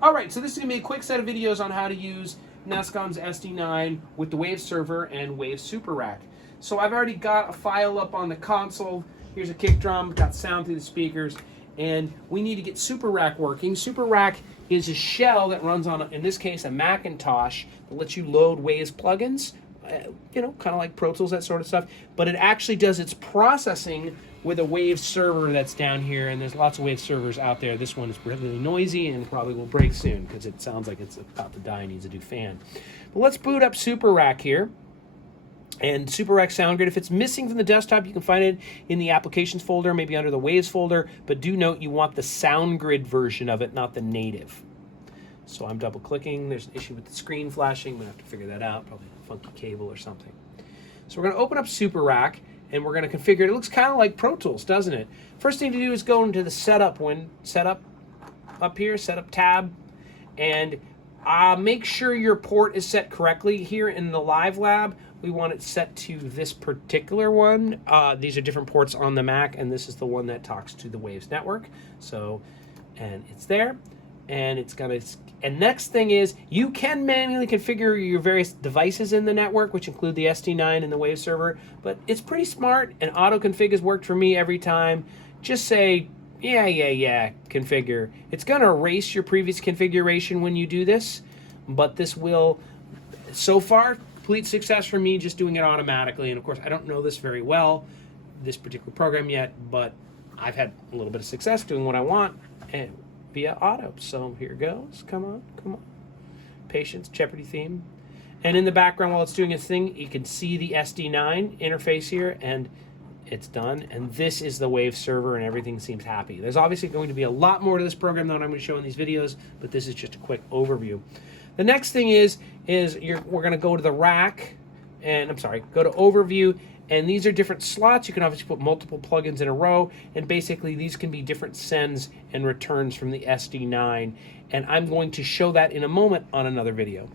All right, so this is going to be a quick set of videos on how to use Nescom's SD9 with the Wave server and Wave Super Rack. So I've already got a file up on the console. Here's a kick drum, got sound through the speakers, and we need to get Super Rack working. Super Rack is a shell that runs on, in this case, a Macintosh that lets you load Waves plugins, kind of like Pro Tools, that sort of stuff, but it actually does its processing with a Wave server that's down here, and there's lots of Wave servers out there. This one is really noisy and probably will break soon because it sounds like it's about to die and needs a new fan. But let's boot up Super Rack here. And Super Rack Sound Grid, if it's missing from the desktop, you can find it in the Applications folder, maybe under the Waves folder, but do note you want the Sound Grid version of it, not the native. So I'm double clicking. There's an issue with the screen flashing. I'm gonna have to figure that out, probably a funky cable or something. So we're gonna open up Super Rack and we're gonna configure it. It looks kind of like Pro Tools, doesn't it? First thing to do is go into the setup up here, setup tab, and make sure your port is set correctly. Here in the Live Lab, we want it set to this particular one. These are different ports on the Mac, and this is the one that talks to the Waves network. So, and it's there, and it's gonna. And next thing is, you can manually configure your various devices in the network, which include the SD9 and the Wave server, but it's pretty smart, and auto-config has worked for me every time. Just say, yeah, configure. It's gonna erase your previous configuration when you do this, but this will, so far, complete success for me just doing it automatically. And of course, I don't know this very well, this particular program yet, but I've had a little bit of success doing what I want and via auto. So here goes. Come on. Patience, Jeopardy theme. And in the background while it's doing its thing, you can see the SD9 interface here, and it's done. And this is the Wave server, and everything seems happy. There's obviously going to be a lot more to this program than I'm going to show in these videos, but this is just a quick overview. The next thing is we're going to go to the rack, and go to overview, and these are different slots. You can obviously put multiple plugins in a row, and basically these can be different sends and returns from the SD9, and I'm going to show that in a moment on another video.